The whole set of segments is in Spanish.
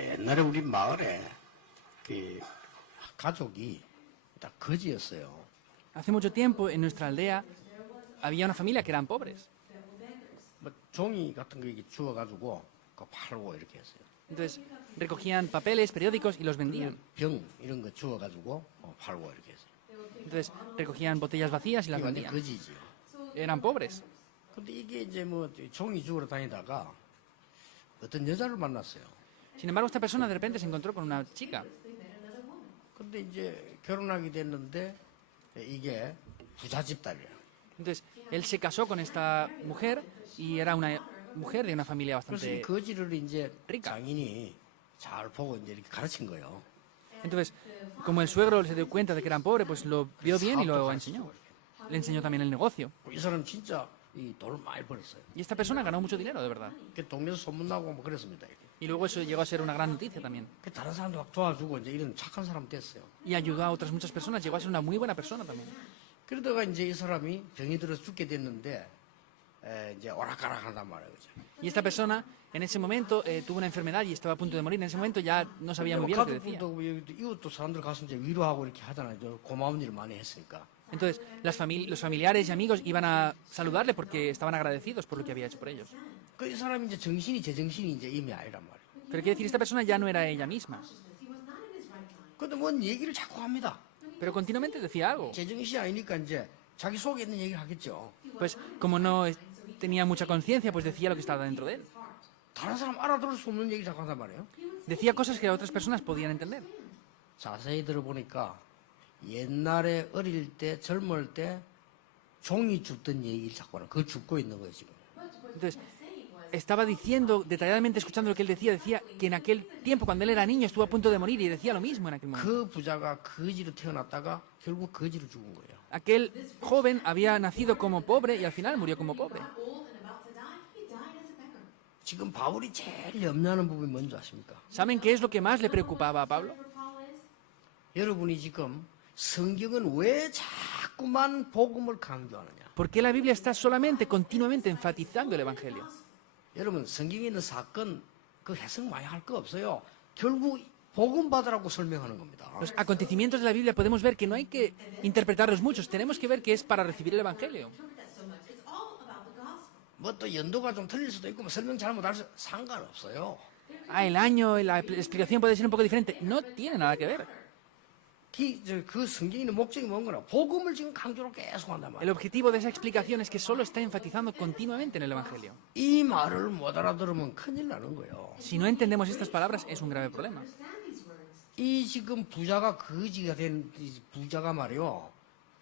옛날에 우리 마을에 그 가족이 다 거지였어요. Hace mucho tiempo en nuestra aldea había una familia que eran pobres. 뭐 종이 같은 거 이렇게 주워가지고 그거 팔고 이렇게 했어요. Entonces recogían papeles, periódicos y los vendían. 병 이런 거 주워가지고 팔고 이렇게 했어요. Entonces recogían botellas vacías y las 이게 완전 vendían. 거지지요. Eran pobres. 근데 이게 이제 뭐 종이 주우러 다니다가 어떤 여자를 만났어요. Sin embargo, esta persona de repente se encontró con una chica. 근데 이제 결혼하게 됐는데 이게 부잣집 딸이에요. Entonces él se casó con esta mujer y era una mujer de una familia 그래서 이 bastante... 거지를 이제 rica. 장인이 잘 보고 이제 이렇게 가르친 거예요. Entonces, como el suegro se dio cuenta de que eran pobres, pues lo vio bien y lo enseñó. Le enseñó también el negocio. 이 사람 진짜 이 돈을 많이 벌었어요. Y esta persona ganó mucho dinero, de verdad. 그 동네에서 소문나고 뭐 그랬습니다. 이게. Y luego eso llegó a ser una gran noticia también. 그 다른 사람도 막 도와주고 이제 이런 착한 사람 됐어요. Y ayudó a otras muchas personas, llegó a ser una muy buena persona también. 그러다가 이제 이 사람이 병이 들어서 죽게 됐는데 이제 오락가락한단 말이에요. 그죠? Y esta persona, en ese momento, tuvo una enfermedad y estaba a punto de morir. En ese momento ya no sabía muy bien lo que decía. 가족들도 이웃도 사람들 가서 이제 위로하고 이렇게 하잖아요. 저 고마운 일 많이 했으니까. Entonces, los familiares y amigos iban a saludarle porque estaban agradecidos por lo que había hecho por ellos. 그 이 사람이 이제 정신이 제정신이 이제 이미 아니란 말이에요. Pero quiere decir, esta persona ya no era ella misma. 근데 뭔 얘기를 자꾸 합니다. Pero continuamente decía algo. 제정신이 아니니까 이제 자기 속에 있는 얘기를 하겠죠. Pues como no tenía mucha conciencia, pues decía lo que estaba dentro de él. 다른 사람 알아들을 수 없는 얘기 자꾸 한단 말이에요. Decía cosas que otras personas podían entender. 자세히 들어보니까 옛날에 어릴 때 젊을 때 종이 줍던 얘기를 자꾸 하는 그걸 줍고 있는 거예요 지금. Entonces, estaba diciendo, detalladamente escuchando lo que él decía que en aquel tiempo, cuando él era niño, estuvo a punto de morir y decía lo mismo en aquel momento. 그 부자가 거지로 태어났다가 결국 거지로 죽은 거예요. Aquel joven había nacido como pobre y al final murió como pobre. 지금 바울이 제일 염려하는 부분이 뭔지 아십니까? ¿Saben qué es lo que más le preocupaba a Pablo? 여러분이 지금 성경은 왜 자꾸만 복음을 강조하느냐? ¿Por qué la Biblia está solamente, continuamente enfatizando el Evangelio? 여러분 성경에 있는 사건 그 해석 많이 할 거 없어요. 결국 복음 받으라고 설명하는 겁니다. Los acontecimientos de la Biblia podemos ver que no hay que interpretarlos muchos, tenemos que ver que es para recibir el Evangelio. 뭐 또 연도가 좀 틀릴 수도 있고 뭐 설명 잘못할 수 상관없어요. El año, la explicación puede ser un poco diferente. No tiene nada que ver. 그 성경에 있는 목적이 뭔가나 복음을 지금 강조로 계속 한단 El 말이에요. objetivo de esa explicación es que solo está enfatizando continuamente en el Evangelio. 이 말을 못 알아들으면 큰일 나는 거예요. Si no entendemos estas palabras, es un grave problema. 이 지금 부자가 거지가 된 이 부자가 말이요.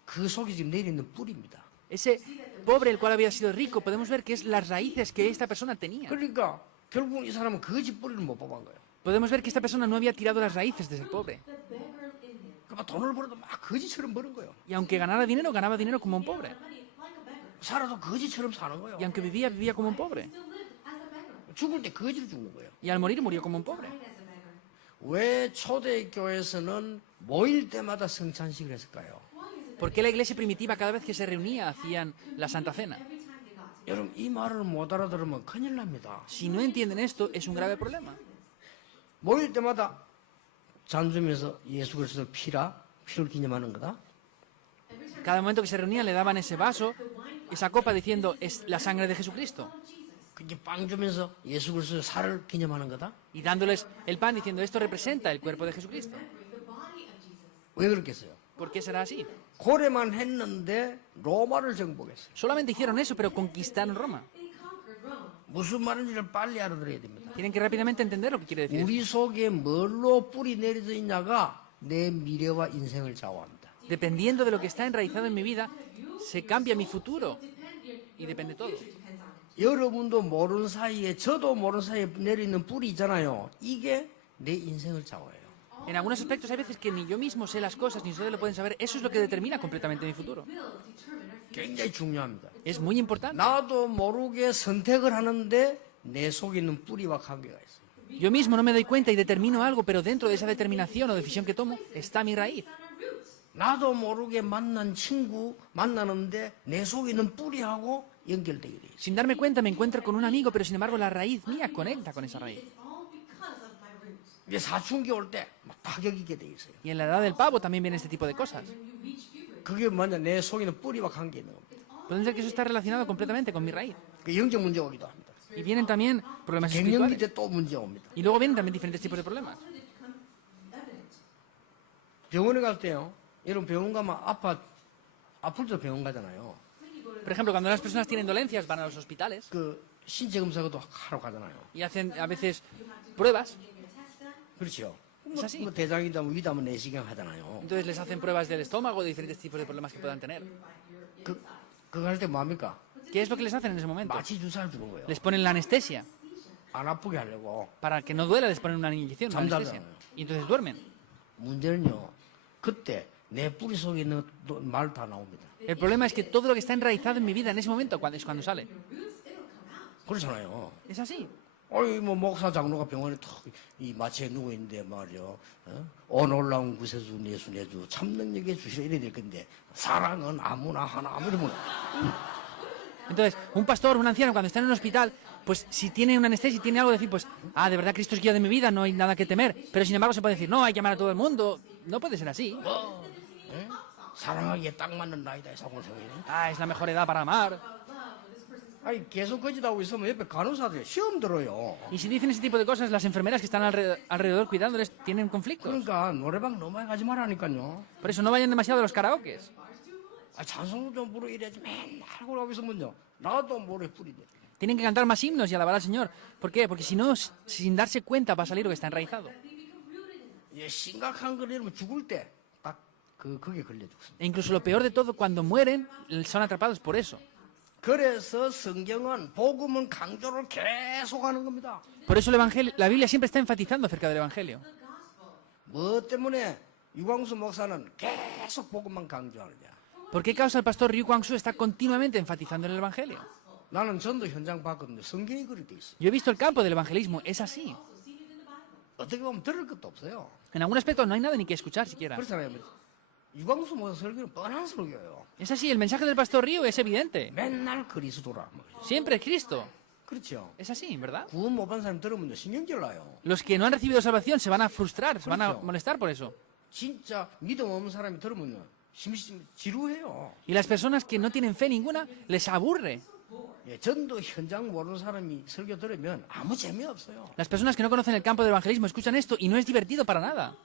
그 속에 지금 내리는 뿌리입니다. Ese pobre, el cual había sido rico, podemos ver que es las raíces que esta persona tenía. 그러니까 결국 이 사람은 거지 뿌리를 못 뽑은 거예요. Podemos ver que esta persona no había tirado las raíces de ser pobre. 그러니까 돈을 벌어도 막 거지처럼 버는 거예요. Y aunque ganaba dinero como un pobre. 살아도 거지처럼 사는 거예요. Y aunque vivía, vivía como un pobre. 죽을 때 거지로 죽는 거예요. Y al morir murió como un pobre. 왜 초대교회에서는 모일 때마다 성찬식을 했을까요? ¿Por qué la iglesia primitiva cada vez que se reunía hacían la Santa Cena? 여러분 이 말을 못 알아들으면 큰일 납니다. Si no entienden esto, es un grave problema. 모일 때마다 잔주면서 예수 그리스도 피를 기념하는 거다. Cada momento que se reunían le daban ese vaso, esa copa diciendo, es la sangre de Jesucristo. 이제 빵 주면서 예수 그리스도의 살을 기념하는 거다. Y dándoles el pan diciendo, esto representa el cuerpo de Jesucristo. 왜 그렇겠어요? ¿Por qué será así? 고래만 했는데 로마를 정복했어요. Solamente hicieron eso, pero conquistaron Roma. 무슨 말인지를 빨리 알아들어야 됩니다. Tienen que rápidamente entender lo que quiere decir. 우리 속에 뭘로 뿌리 내려져 있냐가 내 미래와 인생을 좌우합니다. Dependiendo de lo que está enraizado en mi vida, se cambia mi futuro. Y depende todo. 여러분도 모르는 사이에 저도 모르는 사이에 내려있는 뿌리 있잖아요. 이게 내 인생을 좌우해요. En algunos aspectos hay veces que ni yo mismo sé las cosas, ni ustedes lo pueden saber. Eso es lo que determina completamente mi futuro. 굉장히 중요합니다. Es muy importante. 나도 모르게 선택을 하는데 내 속에 있는 뿌리와 관계가 있어요. Yo mismo no me doy cuenta y determino algo, pero dentro de esa determinación o decisión que tomo está mi raíz. 나도 모르게 만난 친구 만나는데 내 속에 있는 뿌리하고 연결되게 돼요. Sin darme cuenta me encuentro con un amigo, pero sin embargo la raíz mía conecta con esa raíz. 이제 사춘기 올 때 막 파격이게 돼 있어요. Y en la edad del pavo también viene este tipo de cosas. 그게 뭐냐, 내 속에는 뿌리와 관계 있는 겁니다. Pueden ser que eso está relacionado completamente con mi raíz. 그 영적 문제 오기도 합니다. Y vienen también problemas 갱년기 espirituales. 때 또 문제 옵니다. Y luego vienen también diferentes tipos de problemas. 병원에 갈 때요. 여러분 병원 가면 아플 때 병원 가잖아요. Por ejemplo, cuando las personas tienen dolencias van a los hospitales 그 신체 검사도 하러 가잖아요. y hacen a veces pruebas. 그렇죠. Es así. 뭐 대장이다, 뭐 위다, 뭐 내시경 하잖아요. Entonces les hacen pruebas del estómago, de diferentes tipos de problemas que puedan tener. 그거 할 때 뭡니까? ¿Qué es lo que les hacen en ese momento? 마취 주사를 주는 거예요. Les ponen la anestesia. 안 아프게 하려고. Para que no duela les ponen una inyección, una anestesia. 잠자잖아요. Y entonces duermen. 문제는요. 그때 내 뿌리 속에 있는 말 다 나옵니다. El problema es que todo lo que está enraizado en mi vida en ese momento es cuando sale. 그렇잖아요. Es así. 어이 뭐 목사 장로가 병원에 탁이 마취에 누워 있는데 말이요. 놀라운 구세주 내수 내주 참 능력의 주시라 이래야 될 건데 사랑은 아무나 하나 이러면 Entonces, un pastor, un anciano, cuando está en un hospital, pues si tiene una anestesia y tiene algo, decir, pues, de verdad Cristo es guía de mi vida, no hay nada que temer. Pero sin embargo se puede decir, no, hay que amar a todo el mundo. No puede ser así. 사랑하기에 딱 맞는 나이다 사고 생각해요. Es la mejor edad para amar. 아니 계속 거짓하고 있으면 옆에 간호사들 시험 들어요. Y si dicen ese tipo de cosas, las enfermeras que están alrededor cuidándoles tienen conflictos. 그러니까 노래방 너무 많이 가지 말라니까요. Por eso no vayan demasiado a los karaokes. 찬송 좀 부르 이래야지 맨날 하고 있으면요. 나도 모래 뿌리대. Tienen que cantar más himnos y alabar al Señor. ¿Por qué? Porque si no, sin darse cuenta, va a salir lo que está enraizado. 심각한 거 이러면 죽을 때 딱 그게 걸려 죽습니다. E incluso lo peor de todo, cuando mueren, son atrapados por eso. 그래서 성경은 복음은 강조를 계속하는 겁니다. Por eso la Biblia siempre está enfatizando acerca del Evangelio. 뭐 때문에 유광수 목사는 계속 복음만 강조하느냐? ¿Por qué causa el pastor Ryu Kwang-soo está continuamente enfatizando en el Evangelio? 나는 전도 현장 봤거든요. 성경이 그렇게 돼 있어. Yo he visto el campo del evangelismo, es así. 어떻게 보면 들을 것도 없어요. En algún aspecto no hay nada ni que escuchar siquiera. 그렇잖아요. 유광수 목사 설교는 뻔한 설교예요. Es así, el mensaje del pastor Ryu es evidente. 맨날 그리스도라. Siempre es Cristo. 그렇죠. Es así, ¿verdad? 구원 못 받은 사람 들으면 신경질 나요. Los que no han recibido salvación se van a frustrar, se van a molestar por eso. 진짜 믿음 없는 사람이 들으면요. 지루해요. Y las personas que no tienen fe ninguna, les aburre. 전도 현장 모르는 사람이 설교 들으면 아무 재미없어요. Las personas que no conocen el campo del evangelismo escuchan esto y no es divertido para nada.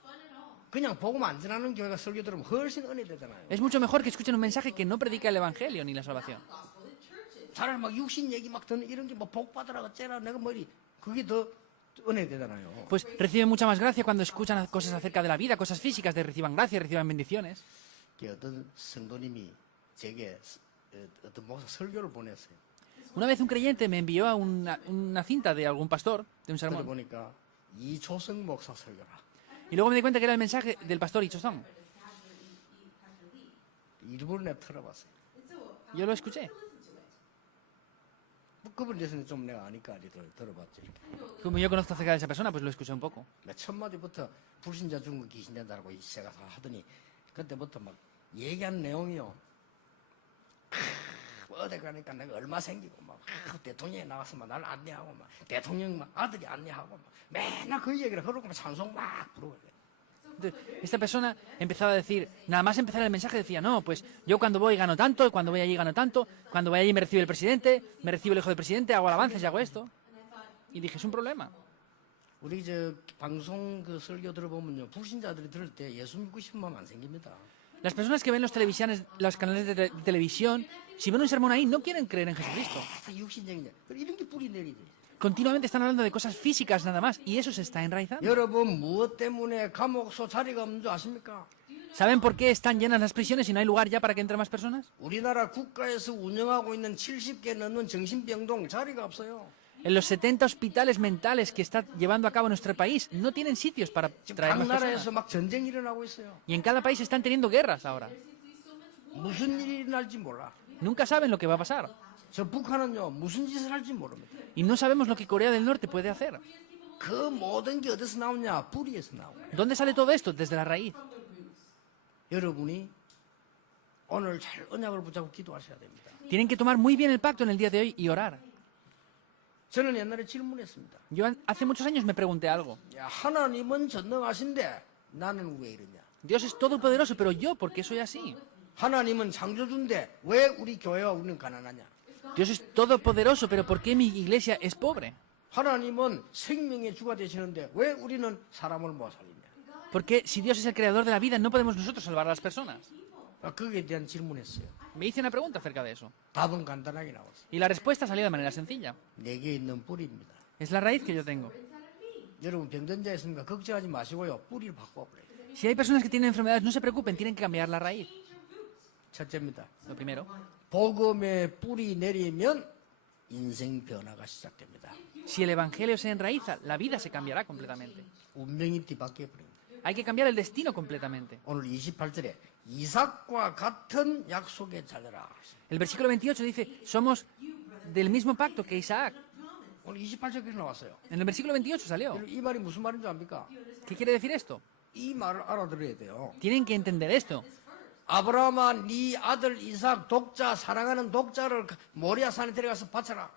그냥 복음 안 전하는 교회가 설교 들으면 훨씬 은혜되잖아요. Es mucho mejor que escuchen un mensaje que no predica el evangelio ni la salvación. 차라리 막 육신 얘기 막 듣는 이런 게 뭐 복 받으라 어째라 내가 뭐리 그게 더 은혜되잖아요. Pues reciben mucha más gracia cuando escuchan cosas acerca de la vida, cosas físicas, de reciban gracia, reciban bendiciones. 어떤 성도님이 제게 어떤 목사 설교를 보냈어요. Una vez un creyente me envió a una cinta de algún pastor, de un sermón. 들어보니까 이초성 목사 설교라. Y luego me di cuenta que era el mensaje del pastor Ichosong. 일부러 내가 틀어봤어요. Yo lo escuché. 그분에 대해서는 좀 내가 아니까 들어봤죠. Como yo conozco acerca de esa persona, pues lo escuché un poco. 첫 마디부터 불신자 중국 귀신자다라고 제가 하더니 그때부터 막 얘기한 내용이요. 어디 가니까 내가 얼마 생기고 막 대통령이 나가서 막 나를 안내하고 막 대통령 막 아들이 안내하고 막 맨날 그 얘기를 하고 막 찬송 막 부르고. Entonces, esta persona empezaba a decir, nada más empezar el mensaje decía, no, pues yo cuando voy gano tanto, cuando voy allí gano tanto, cuando voy allí me recibe el presidente, me recibe el hijo del presidente, hago alabanzas y hago esto. Y dije, es un problema. 우리 저 방송 그 설교 들어보면요 불신자들이 들을 때 예수 믿고 싶은 마음 안 생깁니다. Las personas que ven los canales de televisión, si ven un sermón ahí, no quieren creer en Jesucristo. 다 육신적인 이런 게 뿌리 내리지. Continuamente están hablando de cosas físicas nada más, y eso se está enraizando. 여러분 무엇 때문에 감옥소 자리가 없는 줄 아십니까? ¿Saben por qué están llenas las prisiones y no hay lugar ya para que entren más personas? 우리나라 국가에서 운영하고 있는 70개 넘는 정신병동 자리가 없어요. En los 70 hospitales mentales que está llevando a cabo nuestro país, no tienen sitios para 지금 traer 각 más 나라에서 personas. 막 전쟁이 일어나고 있어요. Y en cada país están teniendo guerras ahora. 무슨 일이 일어날지 몰라. Nunca saben lo que va a pasar. 저 북한은요 무슨 짓을 할지 모릅니다. Y no sabemos lo que Corea del Norte puede hacer. 그 모든 게 어디서 나오냐? 뿌리에서 나와요. ¿Dónde sale todo esto? Desde la raíz. 여러분이 오늘 잘 언약을 붙잡고 기도하셔야 됩니다. Tienen que tomar muy bien el pacto en el día de hoy y orar. 저는 옛날에 질문했습니다. Yo hace muchos años me pregunté algo. 야, 하나님은 전능하신데 나는 왜 이러냐? Dios es todopoderoso, pero yo, ¿por qué soy así? 하나님은 창조주인데 왜 우리 교회와 우리는 가난하냐? Dios es todopoderoso, pero ¿por qué mi iglesia es pobre? 하나님은 생명의 주가 되시는데 왜 우리는 사람을 못 살리냐? Porque si Dios es el creador de la vida, no podemos nosotros salvar a las personas. 거기에 대한 질문했어요. Me hice una pregunta acerca de eso. 답은 간단하게 나왔어요. Y la respuesta salió de manera sencilla. 내게 있는 뿌리입니다. Es la raíz que yo tengo. 여러분 병든 자 있습니까? 걱정하지 마시고요. 뿌리를 바꿔버려요. Si hay personas que tienen enfermedades, no se preocupen, tienen que cambiar la raíz. 첫째입니다. Lo primero. 복음의 뿌리 내리면 인생 변화가 시작됩니다. Si el evangelio se enraiza, la vida se cambiará completamente. 운명이 뒤바뀌어 버립니다. Hay que cambiar el destino completamente. 오늘 28절에 이삭과 같은 약속의 자녀라. El versículo 28 dice, somos del mismo pacto que Isaac. 오늘 28절에 나왔어요. En el versículo 28 salió. 여러분, 이 말이 무슨 말인지 압니까? ¿Qué quiere decir esto? 이 말을 알아들어야 돼요. Tienen que entender esto. 아브라함아 네 아들 이삭 독자 사랑하는 독자를 모리아산에 데려가서 바쳐라.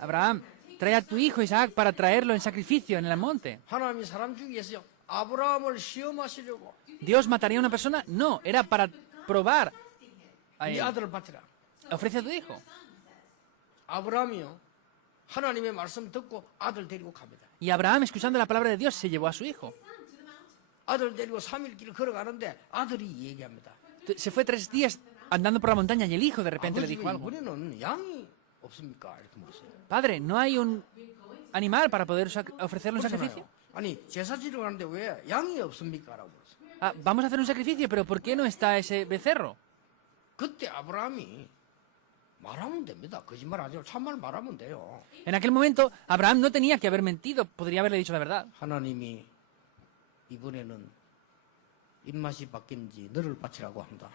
Abraham, trae a tu hijo Isaac para traerlo en sacrificio en el monte. 하나님이 사람 주기 위해서요. 아브라함을 시험하시려고 ¿Dios mataría a una persona? No, era para probar a 네 él. 아들을 바치라. Ofrece a tu hijo. 아브라함이요. 하나님의 말씀 듣고 아들 데리고 갑니다. Y Abraham, escuchando la palabra de Dios, se llevó a su hijo. 아들 데리고 3일 길을 걸어가는데 아들이 얘기합니다. Se fue 3 días andando por la montaña y el hijo de repente le 아버지 dijo algo. 이번에는 양이 없습니까? 이렇게 물었어요. Padre, ¿no hay un animal para poder ofrecerle un 그렇잖아요. sacrificio? 아니 제사 지러 가는데 왜 양이 없습니까? 라고 물었어요. Ah, vamos a hacer un sacrificio, pero ¿por qué no está ese becerro? 그때 아브라함이 말하면 됩니다. 거짓말 하지 말고 참말 말하면 돼요. En aquel momento, Abraham no tenía que haber mentido, podría haberle dicho la verdad. 하나님이 이번에는 입맛이 바뀐지 너를 바치라고 한다.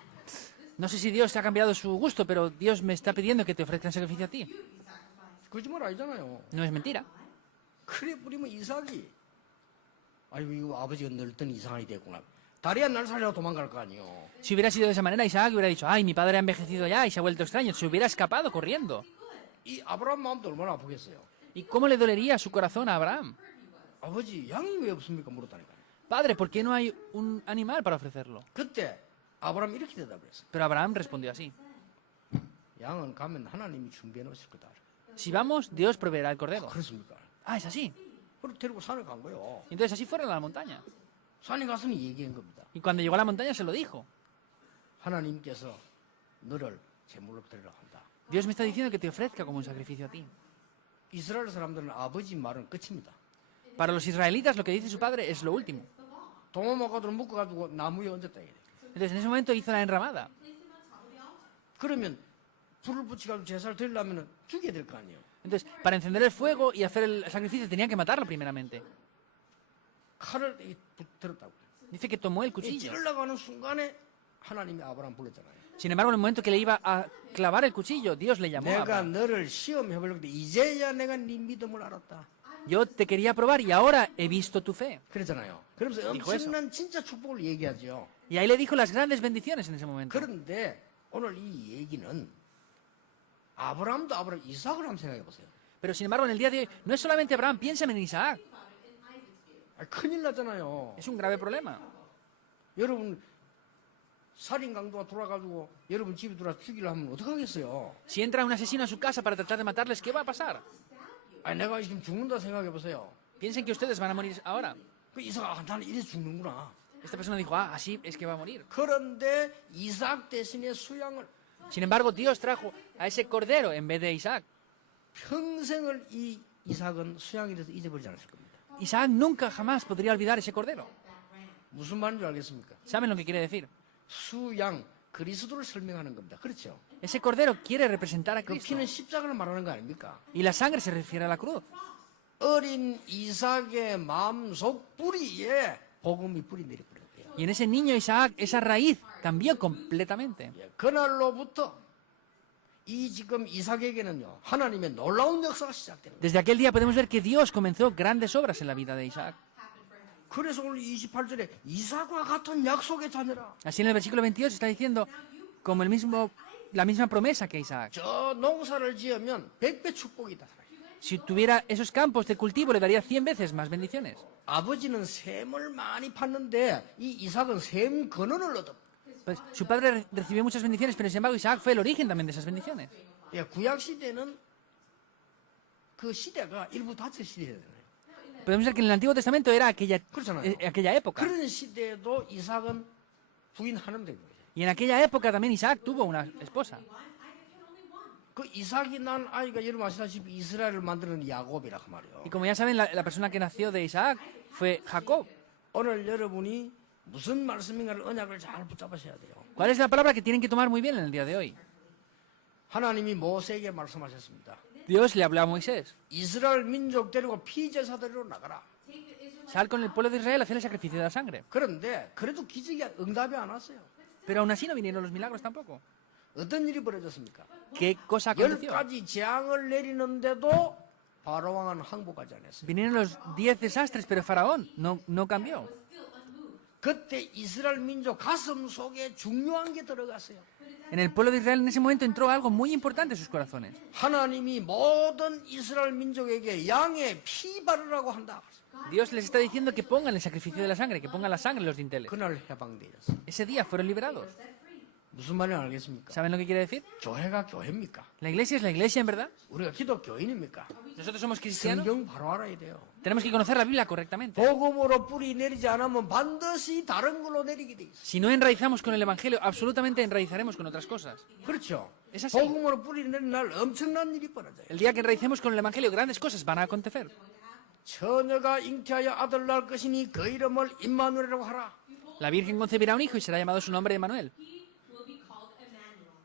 No sé si Dios ha cambiado su gusto, pero Dios me está pidiendo que te ofrezca un sacrificio a ti. 거짓말 아니잖아요. No es mentira. 그래 뿌리면 이삭이 아이고 이거 아버지가 늙더니 이상하게 됐구나. 다리야 날 살려고 도망갈 거 아니에요. Si hubiera sido de esa manera, Isaac hubiera dicho, ay, mi padre ha envejecido ya y se ha vuelto extraño. Se hubiera escapado corriendo. 이 아브라함 마음도 얼마나 아프겠어요. ¿Y cómo le dolería su corazón a Abraham? 아버지 양이 왜 없습니까? 물었다니까요. Padre, ¿por qué no hay un animal para ofrecerlo? 그때 아브라함 이렇게 대답했어요. Pero Abraham respondió así. 양은 가면 하나님이 준비해 놓으실 거다. Si vamos, Dios proveerá el cordero. 그렇습니까? Ah, es así. 그리고 데리고 산에 간 거예요. Entonces así fueron a la montaña. 산에 가서는 얘기한 겁니다. Y cuando llegó a la montaña se lo dijo. 하나님께서 너를 제물로 드리라 한다. Dios me está diciendo que te ofrezca como un sacrificio a ti. 이스라엘 사람들은 아버지 말은 끝입니다. Para los israelitas lo que dice su padre es lo último. 도마마가도를 묶어가지고 나무에 얹었다. 이래. Entonces en ese momento hizo la enramada. 그러면 불을 붙여가지고 제사를 드리려면 죽여야 될 거 아니에요. Entonces, para encender el fuego y hacer el sacrificio tenían que matarlo primeramente. 칼을 들었다고. Dice que tomó el 이 cuchillo. 찌르려고 하는 순간에 하나님이 아브라함 불렀잖아요. Sin embargo, en el momento que le iba a clavar el cuchillo, Dios le llamó a 내가 Abraham. 너를 시험해보려고 했는데 이제야 내가 네 믿음을 알았다. Yo te quería probar y ahora he visto tu fe. 그러잖아요. 그러면서 Dijo eso. 엄청난 진짜 축복을 얘기하죠. Y ahí le dijo las grandes bendiciones en ese momento. 그런데 오늘 이 얘기는 아브라함도 아브라함 이삭을 한번 생각해 보세요. Pero sin embargo, en el día de hoy, no es solamente Abraham, piensa en Isaac. 큰일 나잖아요. Es un grave problema. 여러분 살인 강도가 돌아가지고 여러분 집에 들어와 죽이려 하면 어떡하겠어요? Si entra un asesino a su casa para tratar de matarles, ¿qué va a pasar? 아니 내가 지금 죽는다 생각해 보세요. Piensen que ustedes van a morir ahora. 그 이삭아 나는 이래 죽는구나. Esta persona dijo, ah, así es que va a morir. 그런데 이삭 대신에 수양을 Sin embargo, Dios trajo a ese cordero en vez de Isaac. 평생을 이 이삭은 수양이 돼서 잊어버리지 않았을 겁니다. Isaac nunca jamás podría olvidar ese cordero. 무슨 말인 줄 알겠습니까? ¿Saben lo que quiere decir? 수양 그리스도를 설명하는 겁니다. 그렇죠? Ese cordero quiere representar a 그 Cristo. 피는 십자가를 말하는 거 아닙니까? Y la sangre se refiere a la cruz. 어린 이삭의 마음속 뿌리에 복음이 뿌리 내려버린 거예요. Y en ese niño Isaac, esa raíz cambió completamente. 그날로부터 이 지금 이삭에게는요 하나님의 놀라운 역사가 시작됩니다. Desde aquel día podemos ver que Dios comenzó grandes obras en la vida de Isaac. 그래서 오늘 28절에 이삭과 같은 약속의 자녀라. Así en el versículo 28 está diciendo como la misma promesa que Isaac. 저 농사를 지으면 100배 축복이다. Si tuviera esos campos de cultivo, le daría 100 veces más bendiciones. 아버지는 셈을 많이 팠는데 이 이삭은 셈 근원을 얻었다. Pues, su padre recibió muchas bendiciones, pero sin embargo Isaac fue el origen también de esas bendiciones. 예, 구약 시대는 그 시대가 일부 다처 시대잖아요. Podemos ver que en el Antiguo Testamento era 그렇잖아요. aquella época. 그런 시대에도 이삭은 부인하는 된 거예요. Y en aquella época también Isaac tuvo una esposa. 그 이삭이 난 아이가 여러분 아시다시피 이스라엘을 만드는 야곱이라 그 말이에요. Y como ya saben, la persona que nació de Isaac fue Jacob. 오늘 여러분이 무슨 말씀인가를 언약을 잘 붙잡으셔야 돼요. ¿Cuál es la palabra que tienen que tomar muy bien en el día de hoy? 하나님이 모세에게 말씀하셨습니다. Dios le habló a Moisés. 이스라엘 민족 데리고 피제사들로 나가라. Sal con el pueblo de Israel a hacer el sacrificio de la sangre. 그런데 그래도 기적이 응답이 안 왔어요. Pero aún así no vinieron los milagros tampoco. 어떤 일이 벌어졌습니까? ¿Qué cosa 열 aconteció? 가지 재앙을 내리는데도 바로 왕은 항복하지 않았어요. Vinieron los 10 desastres, pero Faraón no cambió. 그때 이스라엘 민족 가슴 속에 중요한 게 들어갔어요. En el pueblo de Israel en ese momento entró algo muy importante en sus corazones. 하나님이 모든 이스라엘 민족에게 양의 피 바르라고 한다. Dios les está diciendo que pongan el sacrificio de la sangre, que pongan la sangre en los dinteles. 그날 해방되었어요. Ese día fueron liberados. 무슨 말인지 알겠습니까? ¿Saben lo que quiere decir? 교회가 교회입니까? ¿La iglesia es la iglesia en verdad? 우리가 기독교인입니까? ¿Nosotros somos cristianos? 성경 바로 알아야 돼요. Tenemos que conocer la Biblia correctamente. 복음으로 뿌리 내리지 않으면 반드시 다른 걸로 내리게 돼 있어요. Si no enraizamos con el Evangelio, absolutamente enraizaremos con otras cosas. 그렇죠? Es así. 복음으로 뿌리 내리는 날 엄청난 일이 벌어져요. El día que enraicemos con el Evangelio, grandes cosas van a acontecer. 처녀가 잉태하여 아들 낳을 것이니 그 이름을 임마누엘이라고 하라. La Virgen concebirá un hijo y será llamado su nombre Emmanuel.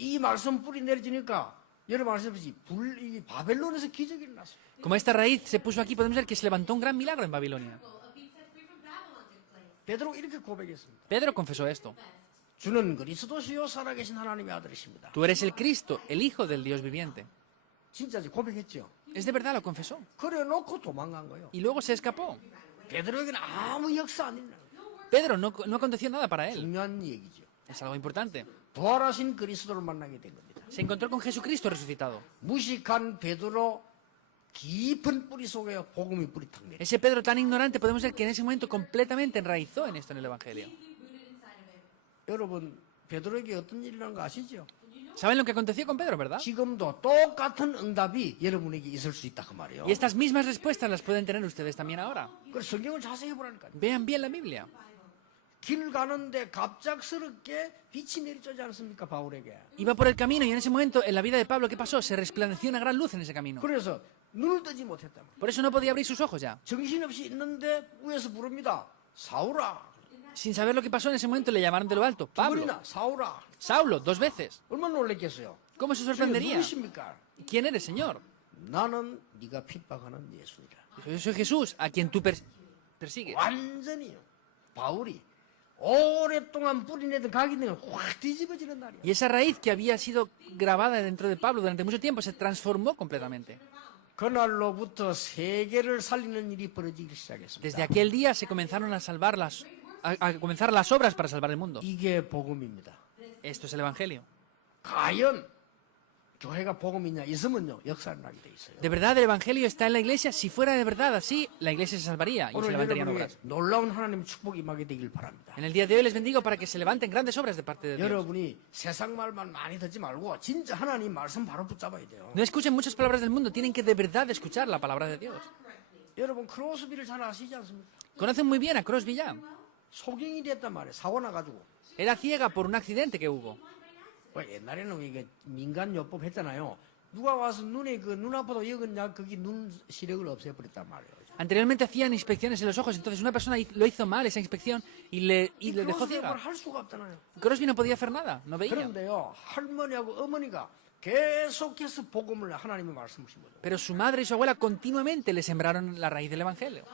이 말씀 뿌리 내려지니까 여러분 아시다시피 이 바벨론에서 기적이 일어났어요. Como esta raíz se puso aquí, podemos ver que se levantó un gran milagro en Babilonia. 베드로 이렇게 고백했습니다. Pedro confesó esto. 주는 그리스도시요 살아계신 하나님의 아들이십니다. Tú eres el Cristo, el Hijo del Dios viviente. 진짜지 고백했죠. Es de verdad, lo confesó. 그래 놓고 도망간 거예요. Y luego se escapó. 베드로에게는 아무 역사 안 일어나요. Pedro, no aconteció nada para él. 중요한 얘기죠. Es algo importante. 부활하신 그리스도를 만나게 된 겁니다. Se encontró con Jesucristo resucitado. 무식한 베드로 깊은 뿌리 속에 복음이 뿌리 탁 내려. Ese Pedro tan ignorante, podemos ver que en ese momento completamente enraizó en esto en el Evangelio. 여러분 베드로에게 어떤 일이 일어난 거 아시죠? ¿Saben lo que aconteció con Pedro, verdad? 지금도 똑같은 응답이 여러분에게 있을 수 있다 그 말이에요. Y estas mismas respuestas las pueden tener ustedes también ahora. 그래서 성경을 자세히 보라니까요. Vean bien la Biblia. 길 가는데 갑작스럽게 빛이 내리쬐지 않습니까 바울에게. Iba por el camino y en ese momento, en la vida de Pablo, ¿qué pasó? Se resplandeció una gran luz en ese camino. 그래서 눈을 뜨지 못했다. Por eso no podía abrir sus ojos ya. 정신없이 있는데 위에서 부릅니다. 사울아. Sin saber lo que pasó en ese momento, le llamaron de lo alto. 두 Pablo, 번이나 사울아. Saulo, 2 veces. 얼마나 놀랬겠어요. ¿Cómo se 저게 sorprendería? 누구십니까? ¿Quién eres, Señor? 나는 네가 핍박하는 예수니라. Dijo, yo soy Jesús, a quien tú persigues. 완전히 바울이 오랫동안 뿌리내던 각인들은 확 뒤집어지는 날이야. Y esa raíz que había sido grabada dentro de Pablo durante mucho tiempo se transformó completamente. 그날로부터 세계를 살리는 일이 벌어지기 시작했습니다. Desde aquel día se comenzaron a salvar a comenzar las obras para salvar el mundo. 이게 복음입니다. Esto es el Evangelio. 과연 교회가 복음이냐 있으면요 역사를 나게 돼 있어요. ¿De verdad el Evangelio está en la iglesia? Si fuera de verdad así, la iglesia se salvaría y se 오늘 levantarían 여러분에게 obras. 놀라운 하나님의 축복이 임하게 되길 바랍니다. En el día de hoy les bendigo para que se levanten grandes obras de parte de Dios. 여러분이 세상 말만 많이 듣지 말고 진짜 하나님 말씀 바로 붙잡아야 돼요. No escuchen muchas palabras del mundo, tienen que de verdad escuchar la palabra de Dios. 여러분 크로스비를 잘 아시지 않습니까? Conocen muy bien a Crosby ya. 소경이 됐단 말이에요. 사고 나가지고. Era ciega por un accidente que hubo. 옛날에는 이게 민간요법 했잖아요. 누가 와서 눈에 그 눈 아파도 여겼냐 거기 눈 시력을 없애버렸단 말이에요. Anteriormente hacían inspecciones en los ojos, entonces una persona lo hizo mal esa inspección y le dejó 크로스비를 ciega. 할 수가 없잖아요. Crosby no podía hacer nada, no veía. 그런데요 할머니하고 어머니가 계속해서 복음을 하나님의 말씀을 심어요. Pero su madre y su abuela continuamente le sembraron la raíz del Evangelio.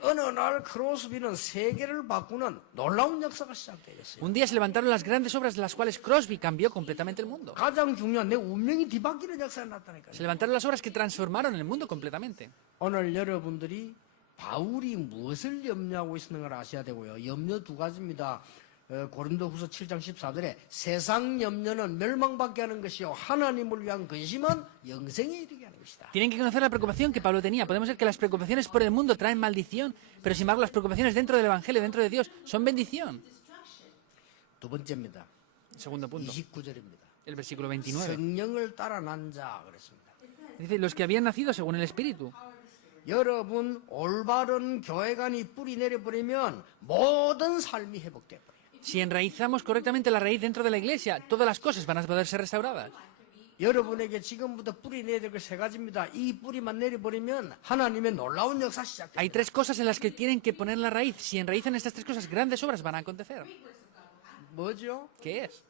어느 날 크로스비는 세계를 바꾸는 놀라운 역사가 시작되었어요. Un día se levantaron las grandes obras de las cuales Crosby cambió completamente el mundo. 가장 중요한 내 운명이 뒤바뀌는 역사가 났다니까요. Se levantaron las obras que transformaron el mundo completamente. 오늘 여러분들이 바울이 무엇을 염려하고 있는 걸 아셔야 되고요. 염려 두 가지입니다. 고린도후서 7장 14절에 세상 염려는 멸망받게 하는 것이요 하나님을 위한 근심은 영생에 이르게 하는 것이다. Tienen que conocer la preocupación que Pablo tenía. Podemos ver que las preocupaciones por el mundo traen maldición, pero sin embargo las preocupaciones dentro del Evangelio, dentro de Dios, son bendición. 두 번째입니다. Segundo punto, 29절입니다. el versículo 29. 성령을 따라 난 자 그랬습니다. Dice, los que habían nacido según el Espíritu. 여러분 올바른 교회관이 뿌리 내려버리면 모든 삶이 회복돼 버려요. Si enraizamos correctamente la raíz dentro de la iglesia, todas las cosas van a poder ser restauradas. 여러분에게 지금부터 뿌리 내야 될 것 세 가지입니다. 이 뿌리만 내려버리면 하나님의 놀라운 역사 시작돼요. Hay tres cosas en las que tienen que poner la raíz. Si enraizan estas tres cosas, grandes obras van a acontecer. 뭐죠? ¿Qué es?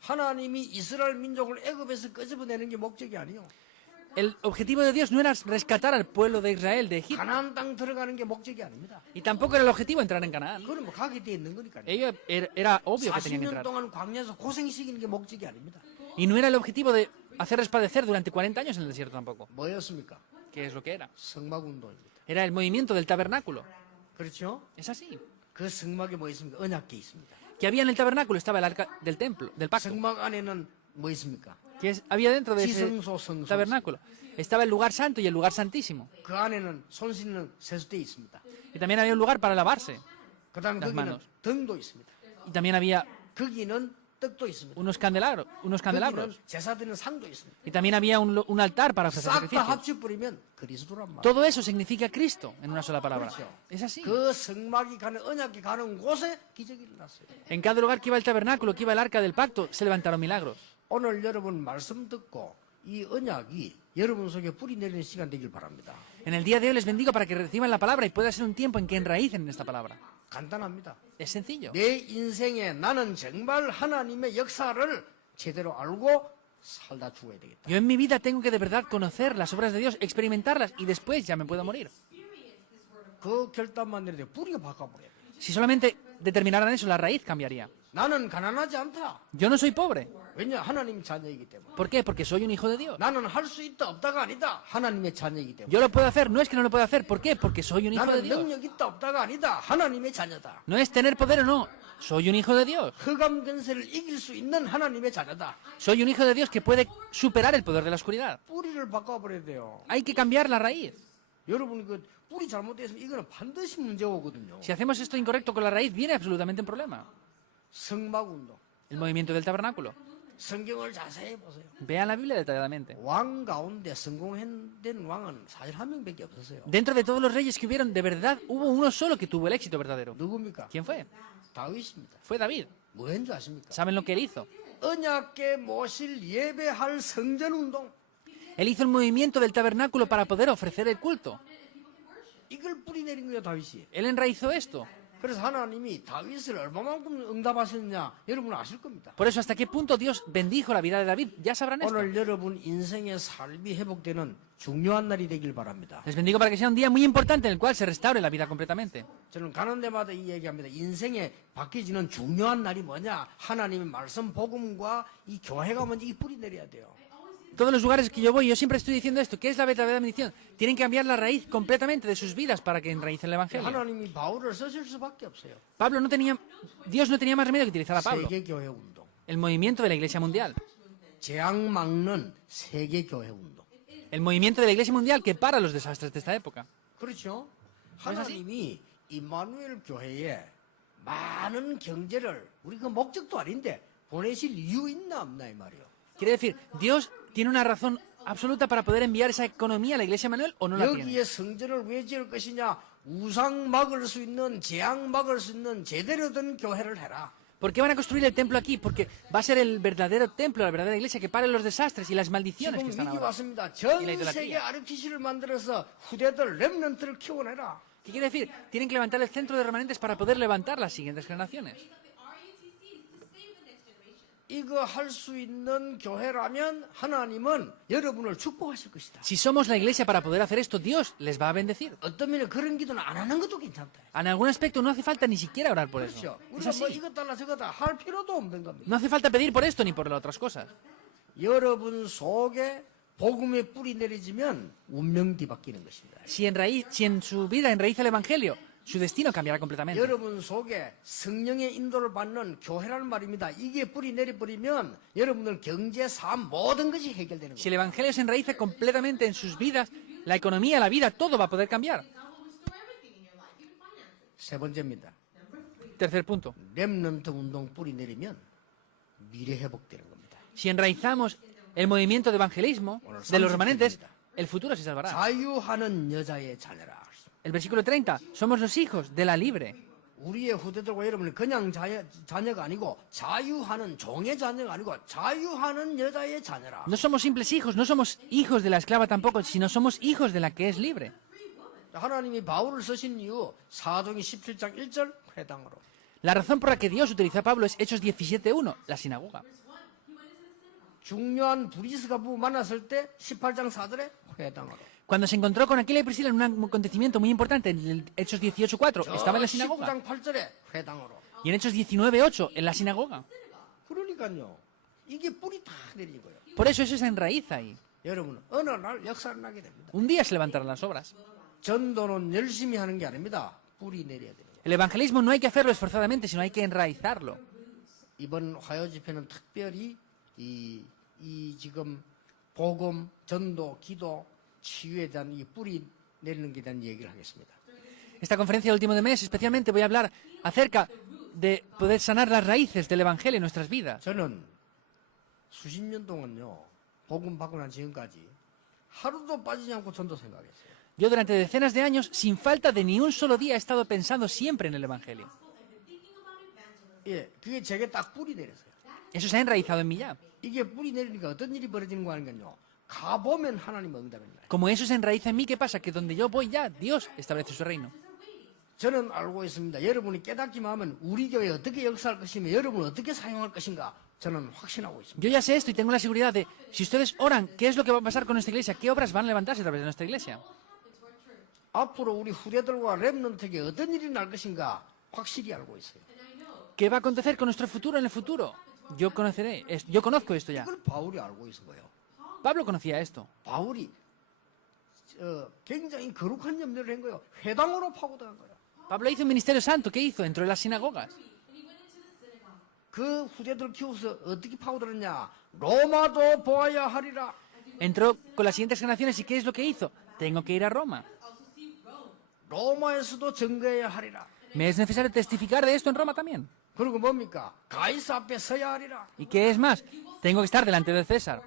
하나님이 이스라엘 민족을 애굽에서 끄집어내는 게 목적이 아니요. El objetivo de Dios no era rescatar al pueblo de Israel de Egipto. 가나안 땅 들어가는 게 목적이 아닙니다. Y tampoco era el objetivo entrar en Canaán. 그건 뭐 가게 돼 있는 거니까요. Era obvio que tenían que 40년 entrar. 동안 광야에서 고생시키는 게 목적이 아닙니다. Y no era el objetivo de hacerles padecer durante 40 años en el desierto tampoco. 뭐였습니까? ¿Qué es lo que era? 성막운동입니다. Era el movimiento del tabernáculo. 그렇죠? Es así. 그 성막에 뭐 있습니까? 언약궤 있습니다. Que había en el tabernáculo estaba el arca del templo, del pacto. 성막 안에는 뭐 있습니까? Había dentro de ese 지성소, 성소. tabernáculo. Estaba el lugar santo y el lugar santísimo. 그 안에는 손 씻는 세수대 있습니다. Y también había un lugar para lavarse. 그다음 Las 거기는 manos. 등도 있습니다. Y también había 거기는 떡도 있습니다. unos candelabros. 거기는 제사 드리는 상도 있습니다. Y también había un altar para ofrecer 싹 다 sacrificios. 합쳐 버리면 그리스도란 말이에요. Todo eso significa Cristo en una sola palabra. 그렇죠. Es así. 그 성막이 가는 언약이 가는 곳에 기적이 일어났어요. En cada lugar que iba el tabernáculo, que iba el arca del pacto, se levantaron milagros. 오늘 여러분 말씀 듣고 이 언약이 여러분 속에 뿌리 내리는 시간 되길 바랍니다. En el día de hoy les bendigo para que reciban la palabra y pueda ser un tiempo en que enraícen en esta palabra. 간단합니다. Es sencillo. 내 인생에 나는 정말 하나님의 역사를 제대로 알고 살다 죽어야 되겠다. Yo en mi vida tengo que de verdad conocer las obras de Dios, experimentarlas y después ya me puedo morir. 그 결단만 내릴 때 뿌리가 바꿔버려요. Si solamente determinaran eso, la raíz cambiaría. 나는 가난하지 않다. Yo no soy pobre. 왜냐? 하나님 자녀이기 때문에. ¿Por qué? Porque soy un hijo de Dios. 나는 할 수 있다 없다가 아니다. 하나님의 자녀이기 때문에. Yo lo puedo hacer, no es que no lo pueda hacer. ¿Por qué? Porque soy un hijo de 나는 Dios. 능력 있다 없다가 아니다. 하나님의 자녀다. No es tener poder o no. Soy un hijo de Dios. 흑암 근세를 이길 수 있는 하나님의 자녀다. Soy un hijo de Dios que puede superar el poder de la oscuridad. 뿌리를 바꿔버려야 돼요. Hay que cambiar la raíz. 여러분 그 뿌리 잘못됐으면 이거는 반드시 문제가 오거든요. Si hacemos esto incorrecto con la raíz, viene absolutamente un problema. 성막운동. El movimiento del tabernáculo. 성경을 자세히 보세요. Vean la Biblia detalladamente. 왕 가운데 성공된 왕은 사실 한 명밖에 없었어요. Dentro de todos los reyes que hubieron, de verdad, hubo uno solo que tuvo el éxito verdadero. 누굽니까? ¿Quién fue? 다윗입니다. Fue David. 뭐 했는 줄 아십니까? ¿Saben lo que él hizo? 언약궤 모실 예배할 성전운동. Él hizo el movimiento del tabernáculo para poder ofrecer el culto. 이걸 뿌리내린 거예요, 다윗이. Él enraizó esto. 그래서 하나님이 다윗을 얼마만큼 응답하셨느냐 여러분 아실 겁니다. Por eso, ¿hasta qué punto Dios bendijo la vida de David? Ya sabrán esto. 오늘 여러분 인생의 삶이 회복되는 중요한 날이 되길 바랍니다. Les bendigo para que sea un día muy importante en el cual se restaure la vida completamente. 저는 가는 데마다 이 얘기합니다. 인생에 바뀌어지는 중요한 날이 뭐냐? 하나님의 말씀 복음과 이 교회가 먼저 이 뿌리 내려야 돼요. Todos los lugares que yo voy, yo siempre estoy diciendo esto. ¿Qué es la verdadera bendición? Tienen que cambiar la raíz completamente de sus vidas para que enraicen el Evangelio. 하나님이 바울을 쓰실 수밖에 없어요. Dios no tenía más remedio que utilizar a Pablo. 세계 교회 운동, El movimiento de la Iglesia Mundial. 재앙 막는 세계 교회 운동. El movimiento de la Iglesia Mundial que para los desastres de esta época. 그렇죠? 하나님이 임마누엘 교회에 많은 경제를 우리 그 목적도 아닌데 보내실 이유 있나 없나 이 말이에요. Quiere decir, ¿Dios tiene una razón absoluta para poder enviar esa economía a la Iglesia Manuel o no la tiene? 여기에 성전을 왜 지을 것이냐? 우상 막을 수 있는 재앙 막을 수 있는 제대로 된 교회를 해라. ¿Por qué van a construir el templo aquí? Porque va a ser el verdadero templo, la verdadera iglesia que pare los desastres y las maldiciones 지금 que están 위기 ahora. 왔습니다. 전 이래 이래 세계 RTC를 만들어서 후대들 렘넌트를 키워내라. ¿Qué quiere decir? Tienen que levantar el centro de remanentes para poder levantar las siguientes generaciones. 이거 할 수 있는 교회라면 하나님은 여러분을 축복하실 것이다. Si somos la iglesia para poder hacer esto, Dios les va a bendecir. 어떤 면에 그런 기도는 안 하는 것도 괜찮다. En algún aspecto no hace falta ni siquiera orar por eso. 그렇죠. Es 우리가 뭐 así. 이것 달라 저것 달라 할 필요도 없는 겁니다. No hace falta pedir por esto ni por las otras cosas. 여러분 속에 복음의 뿌리 내리지면 운명 뒤바뀌는 것입니다. Si en su vida enraíza el Evangelio, su destino cambiará completamente. 여러분 속에 성령의 인도를 받는 교회라는 말입니다. 이게 뿌리 내려버리면 여러분들 경제, 삶 모든 것이 해결되는 Si 거예요. el Evangelio se enraiza completamente en sus vidas, la economía, la vida, todo va a poder cambiar. 세 번째입니다. Tercer punto. 렘넌트 운동 뿌리 내리면 미래 회복되는 겁니다. Si enraizamos el movimiento de evangelismo de los remanentes, el futuro se salvará. 자유하는 여자의 자녀라. El versículo 30. Somos los hijos de la libre. 우리의 후대들과 여러분은 그냥 자녀가 아니고 자유하는 종의 자녀가 아니고 자유하는 여자의 자녀라. No somos simples hijos, no somos hijos de la esclava tampoco, sino somos hijos de la que es libre. 하나님이 바울을 쓰신 이유 사도행 17장 1절 회당으로. La razón por la que Dios utilizó a Pablo es Hechos 17.1, la sinagoga. 중요한 브리스가 부부 만났을 때 18장 4절에 회당으로. Cuando se encontró con Aquila y Priscila en un acontecimiento muy importante, en el Hechos 18.4, estaba en la sinagoga. 19장 8절에 회당으로. Y en Hechos 19.8, en la sinagoga. 그러니까요. 이게 뿌리 다 내린 거예요. Por eso se enraiza ahí. 여러분 어느 날 역사를 나게 됩니다. Un día se levantarán las obras. 전도는 열심히 하는 게 아닙니다. 뿌리 내려야 돼요. El evangelismo no hay que hacerlo esforzadamente, sino hay que enraizarlo. 이번 화요 집회는 특별히 이 지금 복음, 전도, 기도, 치유에 대한 이 뿌리 내리는 게 대한 얘기를 하겠습니다. Esta conferencia del último de mes, especialmente voy a hablar acerca de poder sanar las raíces del evangelio en nuestras vidas. 저는 수십 년 동안요 복음 받고 난 지금까지 하루도 빠지지 않고 전도 생각했어요. Yo durante decenas de años, sin falta de ni un solo día, he estado pensando siempre en el evangelio. 예, 그게 제게 딱 뿌리 내렸어요. Eso se ha enraizado en mí ya. 이게 뿌리 내리니까 어떤 일이 벌어지는 거 아닌가요? 가보면 하나님 응답입니다. Como eso se enraiza en mí, ¿qué pasa? Que donde yo voy ya, Dios establece su reino. 저는 알고 있습니다. 여러분이 깨닫기만 하면 우리 교회 어떻게 역사할 것이며 여러분 어떻게 사용할 것인가 저는 확신하고 있습니다. Yo ya sé esto y tengo la seguridad de, si ustedes oran, ¿qué es lo que va a pasar con nuestra iglesia? ¿Qué obras van a levantarse a través de nuestra iglesia? 앞으로 우리 후대들과 렘넌트에게 어떤 일이 날 것인가 확실히 알고 있어요. ¿Qué va a acontecer con nuestro futuro en el futuro? Yo conozco esto ya. 이걸 바울이 알고 있은 거예요. Pablo conocía esto. 바울이 굉장히 거룩한 염려를 한 거예요. 회당으로 파고들어간 거예요. Pablo hizo un ministerio santo. ¿Qué hizo? Entró en las sinagogas. 그 후대들 키워서 어떻게 파고들었냐? 로마도 보아야 하리라. Entró con las siguientes generaciones y ¿qué es lo que hizo? Tengo que ir a Roma. 로마에서도 증거해야 하리라. Me es necesario testificar de esto en Roma también. 그리고 뭡니까? 가이사 앞에 서야 하리라. ¿Y qué es más? Tengo que estar delante de César.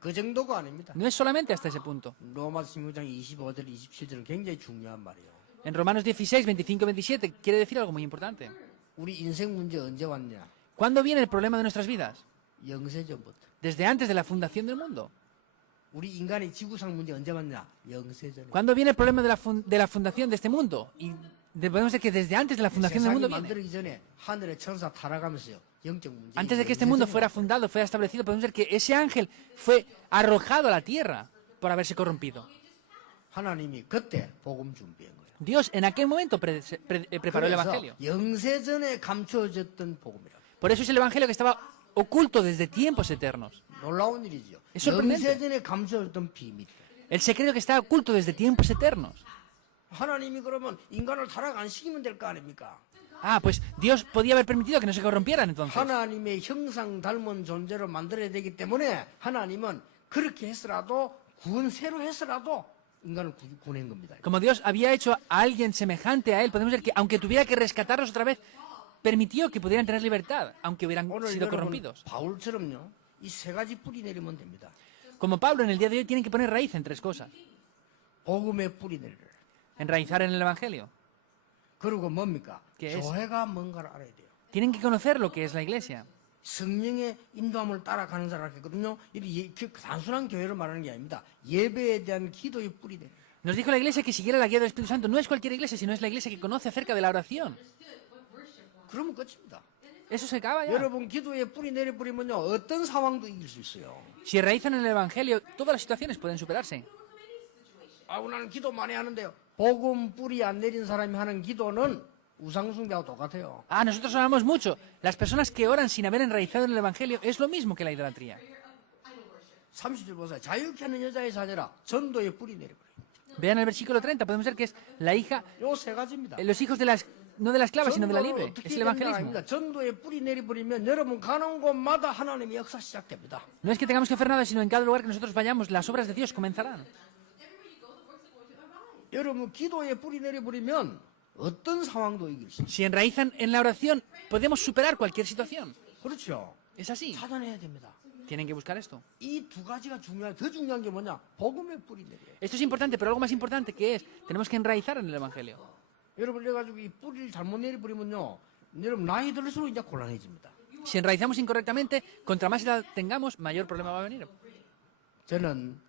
그 정도가 아닙니다. No es solamente hasta ese punto. 로마서 16장 25절 27절은 굉장히 중요한 말이에요. En Romanos 16, 25, 27 quiere decir algo muy importante. 우리 인생 문제 언제 왔냐? ¿Cuándo viene el problema de nuestras vidas? 영세전부터. Desde antes de la fundación del mundo. 우리 인간의 지구상 문제 언제 왔냐? 영세전에. ¿Cuándo viene el problema de la fundación de este mundo? Y podemos decir que desde antes de la fundación del 세상이 mundo viene. 만들어지기 전에 하늘의 천사 타락하면서요. 영적 문제. Antes de que este mundo fuera fundado, fuera establecido, podemos decir que ese ángel fue arrojado a la tierra por haberse corrompido. 하나님이 그때 복음 준비한 거예요. Dios en aquel momento preparó el 그래서 evangelio. 영세전에 감춰졌던 복음이라. Por eso es el evangelio que estaba oculto desde tiempos eternos. 놀라운 일이죠. Es sorprendente. 영세전에 감춰졌던 비밀. El secreto que está oculto desde tiempos eternos. 하나님이 그러면 인간을 타락 안 시키면 될 거 아닙니까? Ah, pues Dios podía haber permitido que no se corrompieran entonces. 하나님의 형상 닮은 존재로 만들어야 되기 때문에 하나님은 그렇게 했으라도 새로 했으라도 인간을 구낸 겁니다. Como Dios había hecho a alguien semejante a él, podemos decir que aunque tuviera que rescatarlos otra vez, permitió que pudieran tener libertad, aunque hubieran 오늘 sido 여러분 corrompidos. 바울처럼요. 이 세 가지 뿌리 내리면 됩니다. Como Pablo en el día de hoy tienen que poner raíz en tres cosas. 복음의 뿌리 내리를. Enraizar en el evangelio. 그리고 뭡니까? ¿Qué es? 교회가 뭔가를 알아야 돼요. Tienen que conocer lo que es la iglesia. 성령의 인도함을 따라가는 사람을 했거든요. 단순한 교회를 말하는 게 아닙니다. 예배에 대한 기도의 뿌리 내리. Nos dijo la iglesia que siguiera la guía del Espíritu Santo. No es cualquier iglesia, sino es la iglesia que conoce acerca de la oración. 그러면 끝입니다. Eso se acaba ya. 여러분 기도에 뿌리 내려버리면요. 어떤 상황도 이길 수 있어요. Si enraizan en el evangelio, todas las situaciones pueden superarse. 나는 기도 많이 하는데요. 복음 뿌리 안 내린 사람이 하는 기도는 우상숭배하고 똑같아요. Ah, nosotros oramos mucho. Las personas que oran sin haber enraizado en el evangelio es lo mismo que la idolatría. 30절 보세요. 자유케 하는 여자의 자녀라 전도에 뿌리 내려버려요. Vean el versículo 30, podemos ver que es la hija, 요 세 가지입니다. los hijos de la, no de la esclava, sino de la 전도는 libre. 어떻게 Es el 되는 게 evangelismo. 아닙니다. 전도에 뿌리 내리버리면 여러분 가는 곳마다 하나님의 역사 시작됩니다. No es que tengamos que hacer nada, sino en cada lugar que nosotros vayamos, las obras de Dios comenzarán. 여러분 기도에 뿌리 내려버리면 어떤 상황도 이길 수 있어요. Si enraizan en la oración, podemos superar cualquier situación. 그렇죠. Es así. 찾아내야 됩니다. Tienen que buscar esto. 이 두 가지가 중요한 더 중요한 게 뭐냐? 복음에 뿌리 내려요. Esto es importante, pero algo más importante que es, tenemos que enraizar en el Evangelio. 여러분 그래가지고 이 뿌리를 잘못 내려버리면요, 여러분 나이 들수록 이제 곤란해집니다. Si enraizamos incorrectamente, contra más edad tengamos, mayor problema va a venir. 저는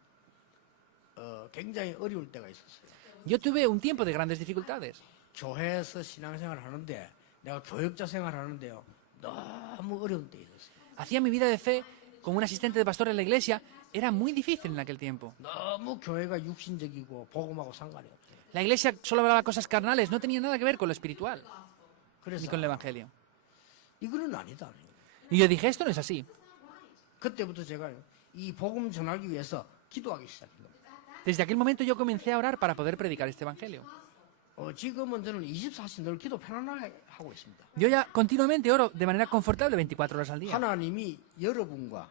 굉장히 어려울 때가 있었어요. Yo tuve un tiempo de grandes dificultades. 교회에서 신앙생활을 하는데 내가 교역자 생활하는데요, 너무 어려운 때 있었어요. Hacía mi vida de fe como un asistente de pastor en la iglesia, era muy difícil en aquel tiempo. 너무 교회가 육신적이고 복음하고 상관이 없어요. La iglesia solo hablaba cosas carnales, no tenía nada que ver con lo espiritual, ni 그래서 con el Evangelio. 이거는 아니다. Y yo dije, esto no es así. 그때부터 제가 이 복음 전하기 위해서 기도하기 시작한 겁니다. Desde aquel momento yo comencé a orar para poder predicar este Evangelio. 지금은 저는 24시 늘 기도 편안하게 하고 있습니다. Yo ya continuamente oro de manera confortable 24 horas al día. 하나님이 여러분과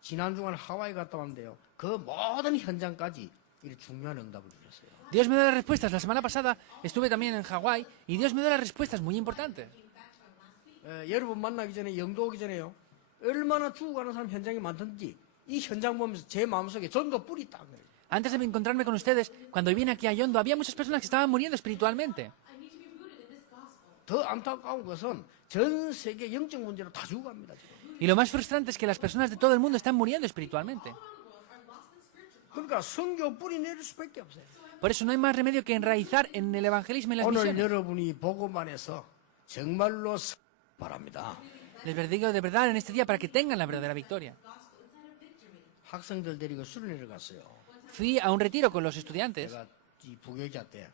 지난 주간 하와이 갔다 왔는데요, 그 모든 현장까지 이 중요한 응답을 주셨어요. Dios me da las respuestas. La semana pasada estuve también en Hawái y Dios me da las respuestas muy importantes. 여러분 만나기 전에 영도 오기 전에요, 얼마나 죽어가는 사람 현장이 많던지 이 현장 보면서 제 마음속에 전도 뿌리 딱 내요. Antes de encontrarme con ustedes, cuando vine aquí a Yondo, había muchas personas que estaban muriendo espiritualmente. 더 안타까운 것은 전 세계 영적 문제로 다 죽어갑니다. 지금. Y lo más frustrante es que las personas de todo el mundo están muriendo espiritualmente. 그러니까 성교 뿌리 내릴 수밖에 없어요. Por eso no hay más remedio que enraizar en el evangelismo y las 오늘 misiones. 여러분이 복음 안에서 정말로 바랍니다. Les digo de verdad en este día para que tengan la verdadera victoria. 학생들 데리고 수련회를 갔어요. Fui a un retiro con los estudiantes 제가 이 부교자 때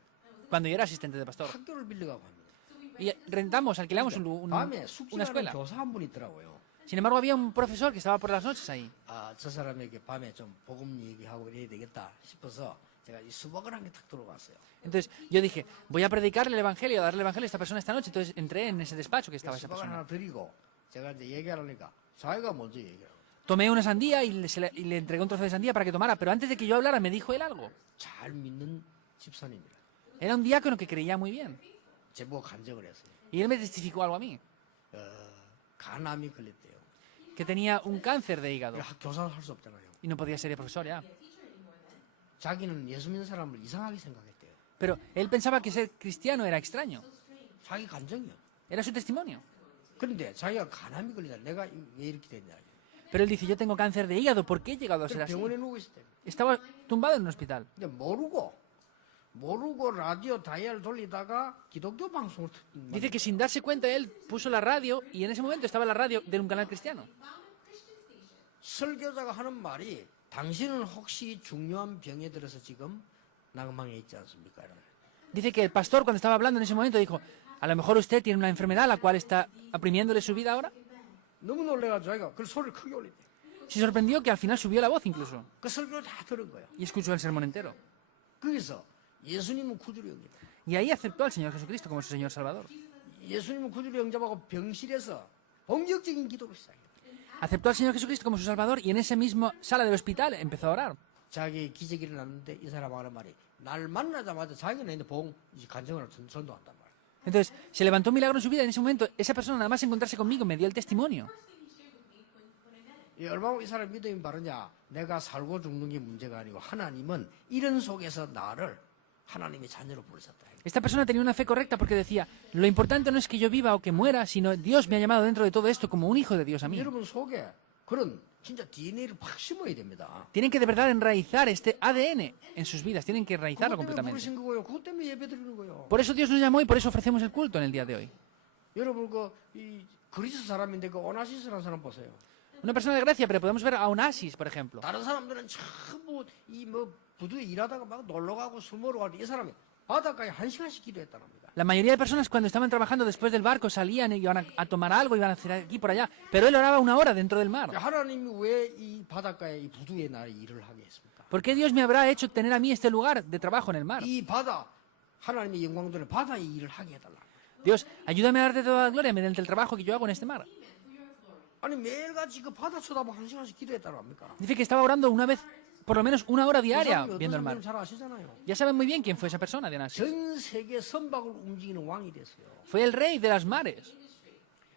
cuando yo era asistente de pastor. 학교를 빌려가고 합니다. Y alquilamos 밤에 una 숙제하는 escuela. 교사 한 분 있더라고요. Sin embargo, había un profesor que estaba por las noches ahí. 아, 저 사람에게 밤에 좀 복음 얘기하고 이래야 되겠다 싶어서 제가 이 수박을 한 개 탁 들어갔어요. Entonces yo dije, voy a predicarle el evangelio, a darle el evangelio a esta persona esta noche. Entonces entré en ese despacho que estaba esa 수박을 persona. 하나 드리고 제가 이제 얘기하려니까 자기가 먼저 얘기하고 Tomé una sandía y le entregué un trozo de sandía para que tomara, pero antes de que yo hablara me dijo él algo. 잘 믿는 집사님이라 Era un diácono que creía muy bien. 제보고 간증을 했어요. Y él me testificó algo a mí, 간암이 걸렸대요. que tenía un cáncer de hígado 교사를 할 수 없잖아요. y no podía ser profesor ya. 자기는 예수 믿는 사람을 이상하게 생각했대요. Pero él pensaba que ser cristiano era extraño, 자기 감정이요. era su testimonio. 그런데 자기가 간암이 걸리다 내가 왜 이렇게 됐냐. Pero él dice, yo tengo cáncer de hígado, ¿por qué he llegado a ser así? 병원에 누워 있을 때. Estaba tumbado en un hospital. 근데 모르고 라디오 다이얼 돌리다가 기독교 방송을 듣는 Dice que sin darse cuenta él puso la radio y en ese momento estaba la radio de un canal cristiano. 설교자가 하는 말이 당신은 혹시 중요한 병에 들어서 지금 낭망해 있지 않습니까? Dice que el pastor cuando estaba hablando en ese momento dijo, a lo mejor usted tiene una enfermedad la cual está oprimiéndole su vida ahora. 너무 놀래가지고 자기가 그 소리를 크게 올리대. Se sorprendió que al final subió la voz incluso 그 설교를 다 들은 거야. y escuchó el sermón entero. 거기서 예수님은 구주로 영접. Y ahí aceptó al Señor Jesucristo como su Señor Salvador. 예수님은 구주로 영접하고 병실에서 본격적인 기도를 시작해. Aceptó al Señor Jesucristo como su Salvador y en esa misma sala del hospital empezó a orar. 자기 기적이 일어났는데 이 사람 하는 말이 날 만나자마자 자기는 이제 간증을 전도한단 말이야. Entonces, se levantó un milagro en su vida. En ese momento, esa persona, nada más encontrarse conmigo, me dio el testimonio. 얼마나 이 사람 믿음이 바르냐? 내가 살고 죽는 게 문제가 아니고 하나님은 이런 속에서 나를 하나님의 자녀로 부르셨다. Esta persona tenía una fe correcta porque decía, lo importante no es que yo viva o que muera, sino Dios me ha llamado dentro de todo esto como un hijo de Dios a mí. 여러분 속에 그런 진짜 DNA를 팍 심어야 됩니다. Tienen que de verdad enraizar este ADN en sus vidas, tienen que enraizarlo 그것 때문에 completamente. 부르신 거고요. 그것 때문에 예배드리는 거예요. Por eso Dios nos llamó y por eso ofrecemos el culto en el día de hoy. 여러분 이 그리스 사람인데 그 오나시스라는 사람 보세요. Una persona de gracia, pero podemos ver a Onassis, por ejemplo. 다른 사람들은 전부 이 부두에 일하다가 막 놀러 가고 술 먹으러 가고 이 사람이 바닷가에 1시간씩 기도했다랍니다. La mayoría de personas cuando estaban trabajando después del barco salían y iban a tomar algo, iban a hacer aquí por allá, pero él oraba 1 hora dentro del mar. 하나님이 왜 이 바닷가에 이 부두에 날 일을 하게 했습니까? ¿Por qué Dios me habrá hecho tener a mí este lugar de trabajo en el mar? 이 바다, 하나님의 영광 돌에 바다의 일을 하게 해달라. Dios, ayúdame a darte toda la gloria mediante el trabajo que yo hago en este mar. 아니 매일같이 그 바다 쳐다보고 1시간씩 기도했다고 합니까? Dice que estaba orando una vez, por lo menos una hora 그 diaria 사람이 viendo el 어떤 mar. 사람인지 잘 아시잖아요. Ya saben muy bien quién fue esa persona, Dionysius. 전 세계 선박을 움직이는 왕이 됐어요. Fue el rey de las mares.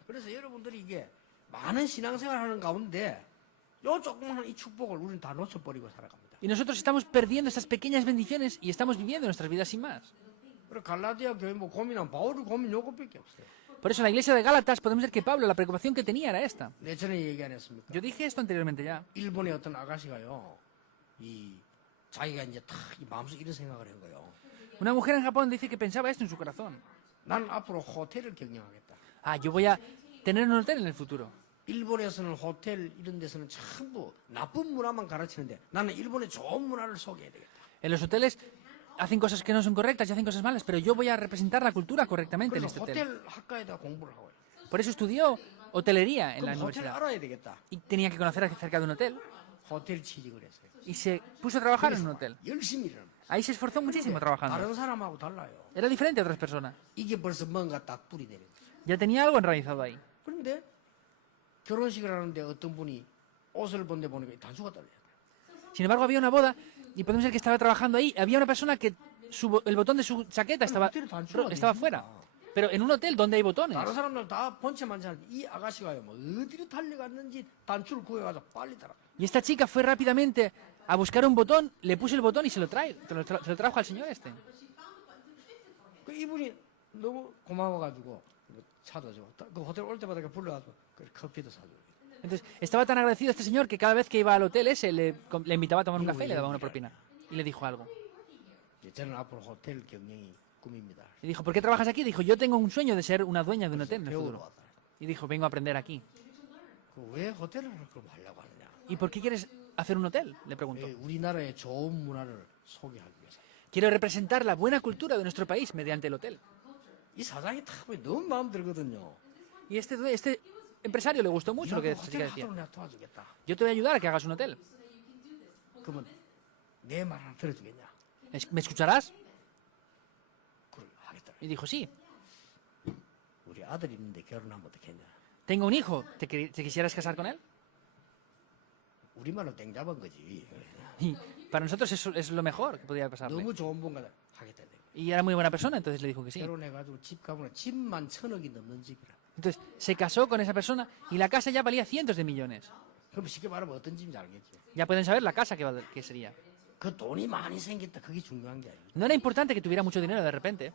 그래서 여러분들이 이게 많은 신앙생활하는 가운데 요 조그마한 이 축복을 우리는 다 놓쳐버리고 살아갑니다. Y nosotros estamos perdiendo estas pequeñas bendiciones y estamos viviendo nuestras vidas sin más. 그리고 갈라디아 교회 뭐 고민하면 바울이 고민 요것밖에 없어요. Por eso en la iglesia de Gálatas podemos ver que Pablo, la preocupación que tenía era esta. 내 전에 얘기 안 했습니까? Yo dije esto anteriormente ya. 일본의 어떤 아가씨가요, 이 자기가 이제 탁 이 마음속에 이런 생각을 한 거예요. Una mujer en Japón dice que pensaba esto en su corazón. 난 앞으로 호텔을 경영하겠다. Ah, yo voy a tener un hotel en el futuro. 일본에서는 호텔 이런 데서는 전부 나쁜 문화만 가르치는데 나는 일본의 좋은 문화를 소개해야 되겠다. En los hoteles hacen cosas que no son correctas y hacen cosas malas, pero yo voy a representar la cultura correctamente en 그래서 este hotel. 호텔 학과에다 공부를 하고 있어요. Por eso estudió hotelería en la 그럼 호텔 universidad. 알아야 되겠다. Y tenía que conocer acerca de un hotel. 호텔 취직을 했어요. Y se puso a trabajar en un hotel. 열심히 일하는. Ahí se esforzó muchísimo trabajando. 다른 사람하고 달라요. Era diferente a otras personas. 이게 벌써 뭔가 딱 뿌리 내려. Ya tenía algo enraizado ahí. 그런데 결혼식을 하는데 어떤 분이 옷을 본데 보니까 단추가 떨려요. Sin embargo, había una boda y podemos ver que estaba trabajando ahí. Había una persona que el botón de su chaqueta estaba fuera. Pero en un hotel donde hay botones. 다른 사람들 다 본체만 자는데 이 아가씨가요, 뭐 어디로 달려갔는지 단추를 구해가지고 빨리 따라. Y esta chica fue rápidamente a buscar un botón, le puso el botón y se lo trajo al señor este. 그 이분이 너무 고마워가지고 차도 줘. 그 호텔 올 때마다 불러가지고 커피도 사줘. Entonces, estaba tan agradecido este señor que cada vez que iba al hotel ese le invitaba a tomar un café y le daba una propina. Y le dijo algo. 저는 앞으로 호텔 경영이 꿈입니다. Y dijo, ¿por qué trabajas aquí? Dijo, yo tengo un sueño de ser una dueña de un hotel en el 배우러 futuro. 왔다. Y dijo, vengo a aprender aquí. 왜 호텔을 그럼 하려고 하느냐? ¿Y por qué quieres hacer un hotel? Le preguntó. 우리나라의 좋은 문화를 소개하기 위해서. Quiero representar la buena cultura de nuestro país mediante el hotel. 이 사장이 딱 보니 너무 마음 들거든요. Y este empresario le gustó mucho lo que esta chica 호텔 decía. 하도록 내가 도와주겠다. Yo te voy a ayudar a que hagas un hotel. 그러면 내 말 하나 들어주겠냐? ¿Me escucharás? 그걸 하겠다. Y dijo, sí. 우리 아들 있는데 결혼하면 어떻겠냐? Tengo un hijo. ¿Te quisieras casar con él? 우리말로 땡 잡은 거지. Y para nosotros eso es lo mejor que podía pasarle. 너무 좋은 분과 하겠다. Y era muy buena persona, entonces le dijo que sí. 결혼해가지고 집 가면 집만 1,000억이 넘는 집이라. Entonces se casó con esa persona y la casa ya valía cientos de millones. 그럼 쉽게 말하면 어떤 집인지 알겠죠? Ya pueden saber la casa que sería. 그 돈이 많이 생겼다. 그게 중요한 게 아니에요. No era importante que tuviera mucho dinero de repente.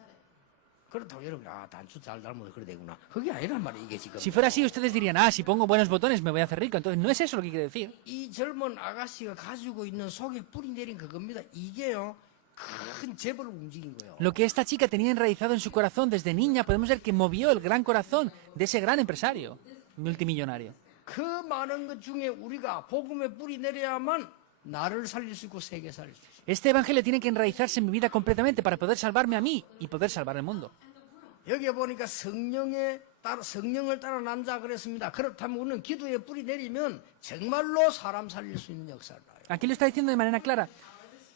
그렇다고 여러분, 단추 잘 달면 그래 되구나. 그게 아니란 말이에요, 이게 지금. Si fuera así, ustedes dirían, si pongo buenos botones me voy a hacer rico. Entonces no es eso lo que quiere decir. 이 젊은 아가씨가 가지고 있는 속에 뿌리 내린 그겁니다. 이게요, 큰 재벌을 움직인 거예요. Lo que esta chica tenía enraizado en su corazón desde niña, podemos ver que movió el gran corazón de ese gran empresario multimillonario. 그 많은 것 중에 우리가 복음의 뿌리 내려야만 나를 살릴 수 있고 세계 살릴 수 있어요. Este evangelio tiene que enraizarse en mi vida completamente para poder salvarme a mí y poder salvar el mundo. 여기 보니까 성령을 따라 난 자 그랬습니다. 그렇다면 우리는 기도에 뿌리 내리면 정말로 사람 살릴 수 있는 역사를 봐요. Aquí lo está diciendo de manera clara.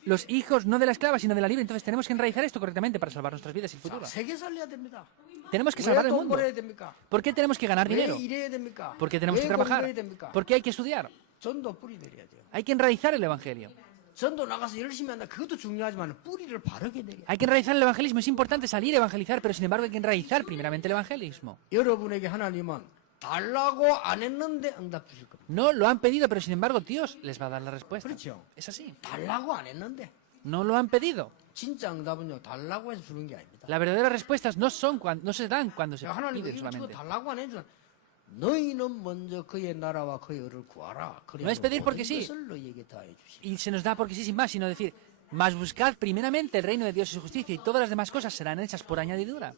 Los hijos no de la esclava, sino de la libre. Entonces tenemos que enraizar esto correctamente para salvar nuestras vidas y el futuro. 세계 살려야 됩니다. Tenemos que 왜 salvar el 돈 mundo. 벌어야 됩니까? ¿Por qué tenemos que ganar 왜 dinero? 일해야 됩니까? ¿Por qué tenemos 왜 que trabajar? 공부해야 됩니까? ¿Por qué hay que estudiar? 전도 뿌리 내려야 돼요. Hay que enraizar el evangelio. 전도 나가서 열심히 한다. 그것도 중요하지만 뿌리를 바르게 내려. Hay que enraizar el evangelismo. Es importante salir a evangelizar, pero sin embargo hay que enraizar primeramente el evangelismo. 여러분에게 하나님은 달라고 안 했는데 응답 주실 겁니다. No lo han pedido, pero sin embargo Dios les va a dar la respuesta. 그렇죠. Es así. 달라고 안 했는데 No lo han pedido. 진짜 응답은요 달라고 해서 주는 게 아닙니다. Las verdaderas respuestas no se dan cuando se 하나님 piden 이거 solamente. 달라고 안 해주잖아. 너희는 먼저 그의 나라와 그의 의를 구하라. No es pedir porque sí. 것을 너희에게 다해 주시. Y se nos da porque sí sin más, sino decir, mas buscad primeramente el reino de Dios y su justicia y todas las demás cosas serán hechas por añadidura.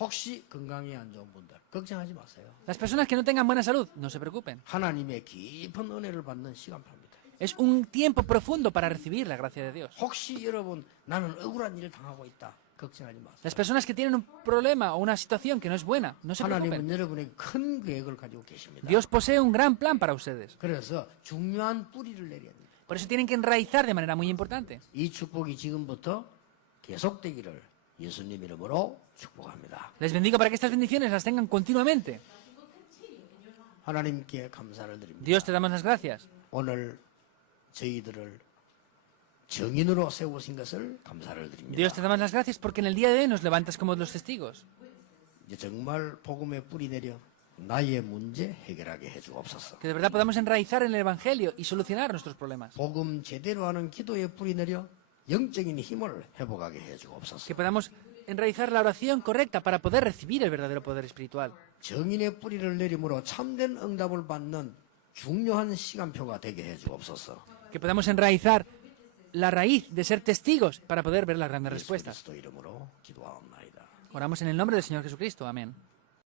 혹시 건강이 안 좋은 분들 걱정하지 마세요. Las personas que no tengan buena salud, no se preocupen. 하나님의 깊은 은혜를 받는 시간표입니다. Es un tiempo profundo para recibir la gracia de Dios. 혹시 여러분 나는 억울한 일을 당하고 있다. 걱정하지 마세요. Las personas que tienen un problema o una situación que no es buena, no se 하나님은 preocupen. 여러분에게 큰 계획을 가지고 계십니다. Dios posee un gran plan para ustedes. 그래서 중요한 뿌리를 내려야 됩니다. Por eso tienen que enraizar de manera muy importante. 이 축복이 지금부터 계속되기를 예수님 이름으로 축복합니다. Les bendigo para que estas bendiciones las tengan continuamente. 하나님께 감사를 드립니다. Dios, te damos las gracias. 오늘 저희들을 정인으로 세우신 것을 감사를 드립니다. Dios, te damos las gracias porque en el día de hoy nos levantas como los testigos. 이제 정말 복음의 뿌리 내려 나의 문제 해결하게 해주옵소서. Que de verdad podamos enraizar en el Evangelio y solucionar nuestros problemas. 복음 제대로 하는 기도의 뿌리 내려 영적인 힘을 회복하게 해주옵소서. Que podamos enraizar la oración correcta para poder recibir el verdadero poder espiritual. 정인의 뿌리를 내림으로 참된 응답을 받는 중요한 시간표가 되게 해주옵소서. Que podamos enraizar la raíz de ser testigos para poder ver las grandes 예수 respuestas. 그리스도 이름으로 기도하옵나이다. Oramos en el nombre del Señor Jesucristo. Amén.